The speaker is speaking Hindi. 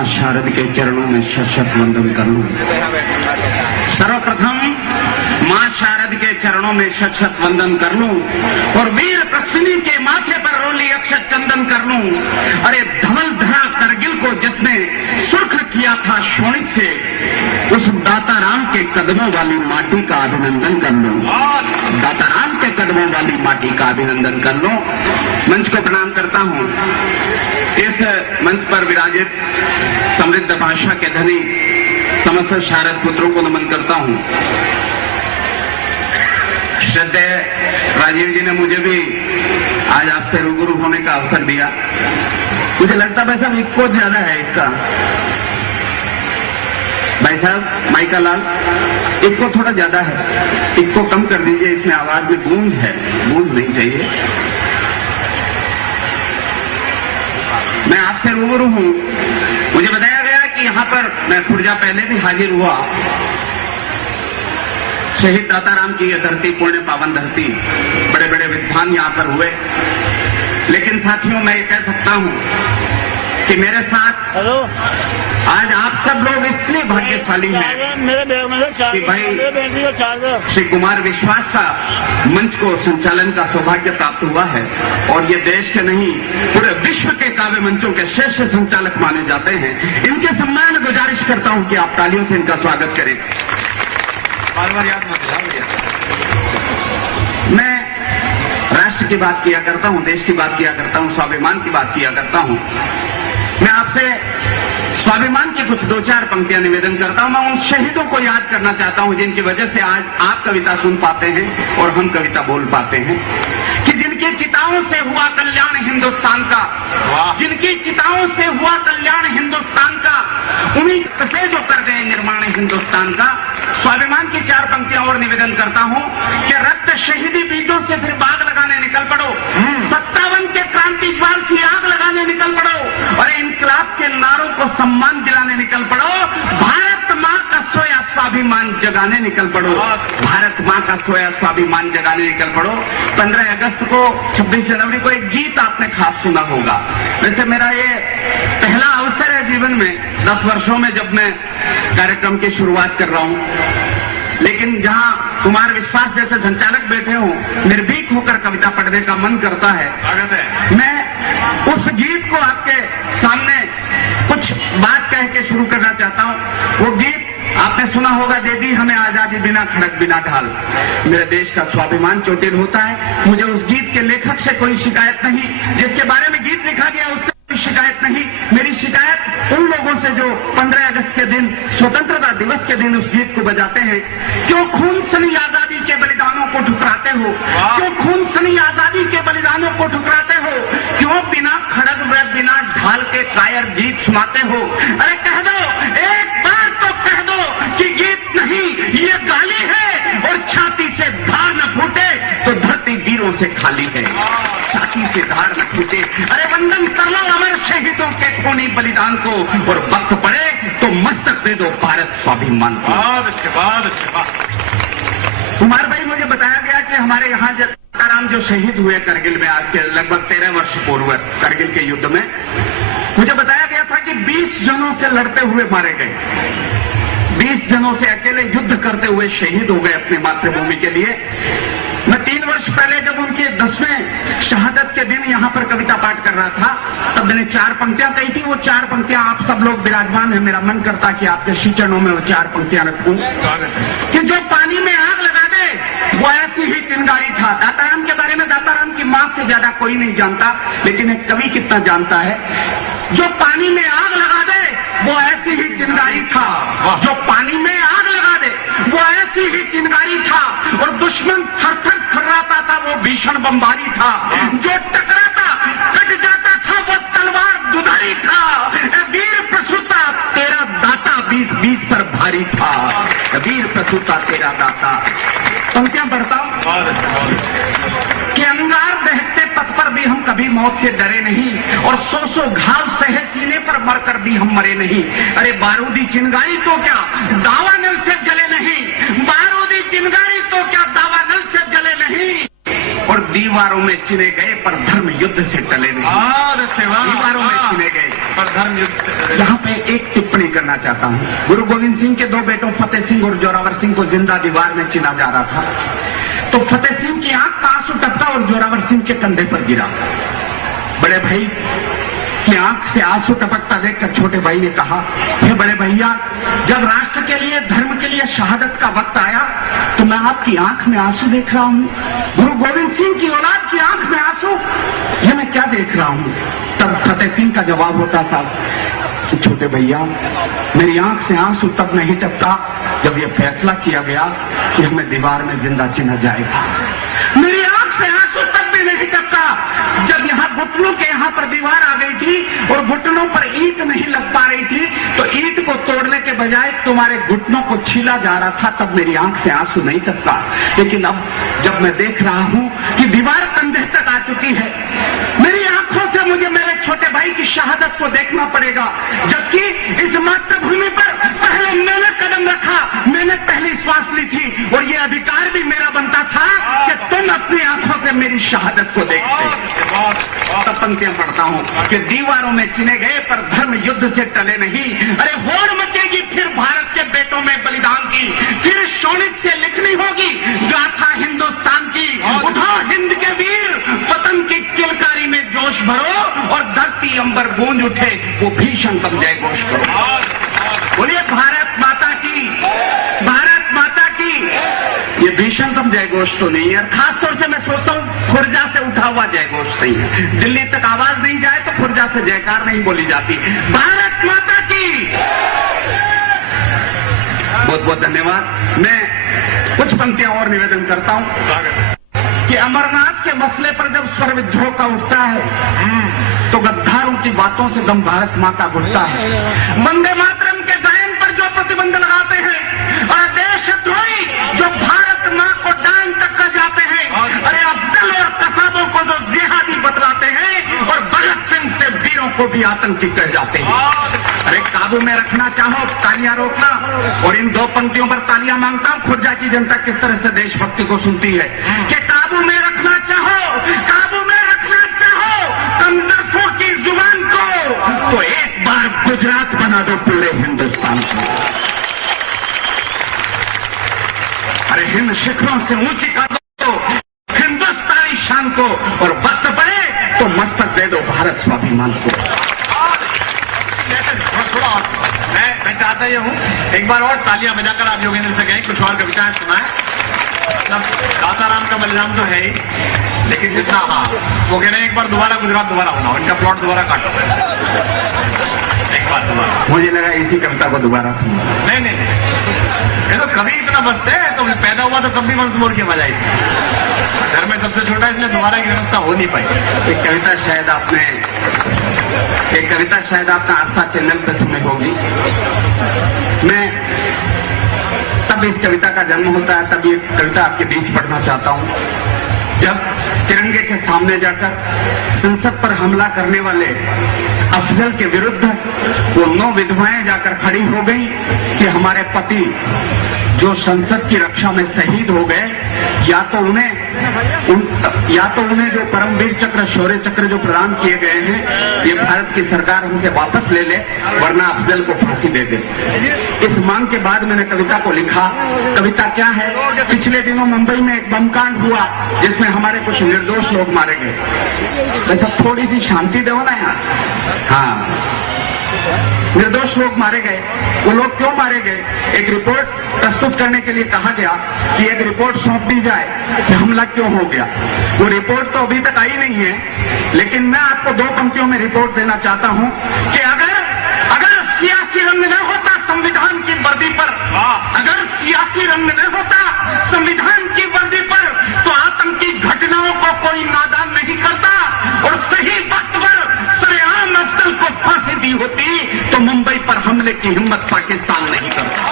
मां शारद के चरणों में शत वंदन कर लूं। सर्वप्रथम मां शारद के चरणों में शत वंदन कर लूं और वीर प्रश्नी के माथे पर रोली अक्षत चंदन कर लूं। अरे धवल धरा करगिल को जिसने सुर्ख किया था शोणित से, उस दाता राम के कदमों वाली माटी का अभिनंदन कर लूं। दाता राम के कदमों वाली माटी का अभिनंदन कर लूं। मंच को प्रणाम करता हूं। इस मंच पर विराजित समृद्ध भाषा के धनी समस्त शारद पुत्रों को नमन करता हूं। श्रद्धेय राजीव जी ने मुझे भी आज आपसे रूबरू होने का अवसर दिया। मुझे लगता भाई साहब इक्को ज्यादा है इसका। भाई साहब माइका लाल, इक्को थोड़ा ज्यादा है, इक्को कम कर दीजिए। इसमें आवाज में गूंज है, गूंज नहीं चाहिए। मैं आपसे रूबरू हूं। मुझे बताया गया कि यहां पर मैं पुर्जा पहले भी हाजिर हुआ। शहीद दाताराम की यह धरती, पुण्य पावन धरती, बड़े बड़े विद्वान यहां पर हुए। लेकिन साथियों, मैं ये कह सकता हूं कि मेरे साथ आज आप सब लोग इसलिए भाग्यशाली हैं कि भाई श्री कुमार विश्वास का मंच को संचालन का सौभाग्य प्राप्त हुआ है और ये देश के नहीं पूरे विश्व के काव्य मंचों के श्रेष्ठ संचालक माने जाते हैं। इनके सम्मान में गुजारिश करता हूं कि आप तालियों से इनका स्वागत करें। बार-बार याद मत दिलाओ। मैं राष्ट्र की बात किया करता हूं, देश की बात किया करता हूं, स्वाभिमान की बात किया करता हूं। मैं आपसे स्वाभिमान की कुछ दो चार पंक्तियां निवेदन करता हूं। मैं उन शहीदों को याद करना चाहता हूं जिनकी वजह से आज आप कविता सुन पाते हैं और हम कविता बोल पाते हैं। कि जिनकी चिताओं से हुआ कल्याण हिंदुस्तान का, जिनकी चिताओं से हुआ कल्याण हिंदुस्तान का, उन्हीं से जो कर गए निर्माण हिंदुस्तान का। स्वाभिमान की चार पंक्तियां और निवेदन करता हूं कि रक्त शहीदी बीजों से फिर बाग लगाने निकल पड़ो, 57 के क्रांति ज्वाल से आग लगाने निकल पड़ो और इनकलाब के नारों को सम्मान दिलाने निकल पड़ो। भारत माँ का सोया स्वाभिमान जगाने निकल पड़ो, भारत माँ का सोया स्वाभिमान जगाने निकल पड़ो। 15 अगस्त को, 26 जनवरी को एक गीत आपने खास सुना होगा। वैसे मेरा ये पहला अवसर है जीवन में, 10 वर्षों में जब मैं कार्यक्रम की शुरुआत कर रहा हूं। लेकिन जहां कुमार विश्वास जैसे संचालक बैठे हों, निर्भीक होकर कविता पढ़ने का मन करता है। मैं उस गीत को आपके सामने कुछ बात कह के शुरू करना चाहता हूं। वो गीत आपने सुना होगा, दे दी हमें आजादी बिना खड़क बिना ढाल। मेरे देश का स्वाभिमान चोटिल होता है। मुझे उस गीत के लेखक से कोई शिकायत नहीं, जिसके बारे में गीत लिखा गया उससे कोई शिकायत नहीं। मेरी शिकायत उन लोगों से जो 15 अगस्त के दिन, स्वतंत्रता दिवस के दिन उस गीत को बजाते हैं। क्यों खून सनी आजादी के बलिदानों को ठुकराते हो? क्यों खून सनी आजादी के बलिदानों को ठुकराते हो? क्यों बिना खड़ग व बिना ढाल के कायर गीत सुनाते हो? अरे कह दो, एक बार तो कह दो कि गीत नहीं ये गाली है और छाती से धार न फूटे तो धरती वीरों से खाली है। छाती से धार न फूटे। अरे वंदन कर लो अमर शहीदों के खूनी बलिदान को और वक्त पड़े तो मस्तक दे दो भारत स्वाभिमान को। बहुत अच्छे। कुमार भाई, मुझे बताया गया कि हमारे यहाँ दाताराम जो शहीद हुए करगिल में, आज के लगभग 13 वर्ष पूर्व करगिल के युद्ध में, मुझे बताया गया था कि 20 जनों से लड़ते हुए मारे गए। 20 जनों से अकेले युद्ध करते हुए शहीद हो गए अपनी मातृभूमि के लिए। मैं 3 वर्ष पहले जब उनके 10वें शहादत के दिन यहाँ पर कविता पाठ कर रहा था, तब मैंने 4 पंक्तियां कही थी। वो 4 पंक्तियां आप सब लोग विराजमान हैं। मेरा मन करता कि आपके श्री चरणों में वो 4 पंक्तियां रखूं कि जो पानी में आग लगा दे वो ऐसी ही चिंगारी था। दाताराम के बारे में दाताराम की मां से ज्यादा कोई नहीं जानता, लेकिन एक कवि कितना जानता है। जो पानी में आग लगा दे वो ऐसी ही चिंगारी था, जो पानी में आग लगा दे वो ऐसी ही चिंगारी था और दुश्मन थर-थर थर्राता था, वो भीषण बमबारी था। जो टकराता कट जाता था वो तलवार दुधारी था। वीर प्रसूता तेरा दाता 20-20 पर भारी था। वीर प्रसूता तेरा दाता। पंक्तियां बढ़ता हूं कि अंगार दहकते पथ पर भी हम कभी मौत से डरे नहीं और 100 घाव सहे सीने पर मरकर भी हम मरे नहीं। अरे बारूदी चिंगारी तो क्या दावानल से जले नहीं, बारूदी चिंगारी तो क्या दावानल से जले नहीं। और दीवारों में चिने गए पर धर्म युद्ध से टले नहीं। दीवारों में चिने गए पर धर्म युद्ध से। यहाँ पे एक टिप्पणी करना चाहता हूँ। गुरु गोविंद सिंह के दो बेटों फतेह सिंह और जोरावर सिंह को जिंदा दीवार में चिना जा रहा था, तो फतेह सिंह की आंख का आंसू टपका और जोरावर सिंह के कंधे पर गिरा। बड़े भाई की आंख से आंसू टपकता देखकर छोटे भाई ने कहा, हे बड़े भैया, जब राष्ट्र के लिए, धर्म के लिए शहादत का वक्त आया तो मैं आपकी आंख में आंसू देख रहा हूँ। गुरु गोविंद सिंह की औलाद की आंख में आंसू, ये मैं क्या देख रहा हूँ? तब फतेह सिंह का जवाब होता, साहब कि छोटे भैया, मेरी आंख से आंसू तब नहीं टपका जब यह फैसला किया गया कि हमें दीवार में जिंदा चिना जाएगा। मेरी आंख से आंसू तब भी नहीं टपका जब यहाँ घुटनों के यहाँ पर दीवार आ गई थी और घुटनों पर ईंट नहीं लग पा रही थी, तो ईंट को तोड़ने के बजाय तुम्हारे घुटनों को छीला जा रहा था, तब मेरी आंख से आंसू नहीं टपका। लेकिन अब जब मैं देख रहा हूँ कि दीवार कंधे तक आ चुकी है, मेरी आंखों से मुझे मेरे छोटे भाई की शहादत को देखना पड़ेगा, जबकि इस मातृभूमि पर पहले मैंने कदम रखा, मैंने पहली श्वास ली थी और ये अधिकार भी मेरा बनता था कि तुम अपनी आंखों से मेरी शहादत को देखते। तब पंक्तियां पढ़ता हूँ कि दीवारों में चिने गए पर धर्म युद्ध से टले नहीं। अरे होड़ मचेगी फिर भारत के बेटों में बलिदान की, फिर शोणित से लिखनी होगी गाथा हिंदुस्तान की। उठाओ हिंद के वीर, पतन की किलकारी में जोश भरो और धरती अंबर गूंज उठे, वो भीषण तब जय घोष करो। बोलिए भारत माता की, भारत माता की। ये भीषणतम जय घोष तो नहीं है, और खासतौर से मैं सोचता हूँ खुर्जा से उठा हुआ जय घोष नहीं है। दिल्ली तक आवाज नहीं जाए तो खुर्जा से जयकार नहीं बोली जाती। भारत माता की। बहुत बहुत धन्यवाद। मैं कुछ पंक्तियां और निवेदन करता हूँ कि अमरनाथ के मसले पर जब स्वर विद्रोह का उठता है तो गद्दारों की बातों से दम भारत माँ का घुटता है। वंदे मातरम के गायन पर जो प्रतिबंध लगाते हैं और देशद्रोही जो भारत माँ को डांग तक कर जाते हैं, अरे अफजल और कसाबों को जो जिहादी बतलाते हैं और भगत सिंह से वीरों को भी आतंकी कह जाते हैं। अरे काबू में रखना चाहो तालियां रोकना। और इन दो पंक्तियों पर तालियां मांगता हूं, खुर्जा की जनता किस तरह से देशभक्ति को सुनती है कि काबू में रखना चाहो, काबू में रखना चाहो कमजरफों की जुबान को, तो एक बार गुजरात बना दो पूरे हिंदुस्तान को। अरे हिंद शिखरों से ऊंची कर दो हिंदुस्तानी शान को, और वक्त पड़े तो मस्तक दे दो भारत स्वाभिमान को। थोड़ा मैं चाहता ये हूँ एक बार और तालियां बजाकर आप योगेंद्र से कहें, कुछ और कविताएं सुनाएं। मतलब दाताराम का बलिदान तो है ही, लेकिन जितना, हाँ वो कह रहे हैं एक बार दोबारा गुजरात दोबारा होना, इनका प्लॉट दोबारा काटो, एक बार दोबारा। मुझे लगा इसी कविता को दोबारा सुना। नहीं, ये तो कभी इतना बसते हैं, तो पैदा हुआ तो तब भी वंश मोर की आवाज आई थी। घर में सबसे छोटा, इसलिए दोबारा की व्यवस्था हो नहीं पाई। एक कविता शायद आपने आस्था चैनल पर सुनी होगी। मैं तब इस कविता का जन्म होता है, तब ये कविता आपके बीच पढ़ना चाहता हूँ। जब तिरंगे के सामने जाकर संसद पर हमला करने वाले अफजल के विरुद्ध वो 9 विधवाएं जाकर खड़ी हो गई कि हमारे पति जो संसद की रक्षा में शहीद हो गए, या तो उन्हें जो परमवीर चक्र, शौर्य चक्र जो प्रदान किए गए हैं, ये भारत की सरकार उनसे वापस ले ले, वरना अफजल को फांसी दे दे। इस मांग के बाद मैंने कविता को लिखा। कविता क्या है? पिछले दिनों मुंबई में एक बम कांड हुआ जिसमें हमारे कुछ निर्दोष लोग मारे गए। वैसा थोड़ी सी शांति दो ना यार। हाँ, निर्दोष लोग मारे गए। वो लोग क्यों मारे गए? एक रिपोर्ट प्रस्तुत करने के लिए कहा गया कि एक रिपोर्ट सौंप दी जाए कि हमला क्यों हो गया। वो रिपोर्ट तो अभी तक आई नहीं है, लेकिन मैं आपको 2 पंक्तियों में रिपोर्ट देना चाहता हूं कि अगर सियासी रंग न होता संविधान की वर्दी पर, अगर सियासी रंग न होता संविधान की वर्दी पर, तो आतंकी घटनाओं को कोई नादान नहीं करता और सही वक्त पर सरेआम अफजल को फांसी दी होती तो मुंबई पर हमले की हिम्मत पाकिस्तान नहीं करता।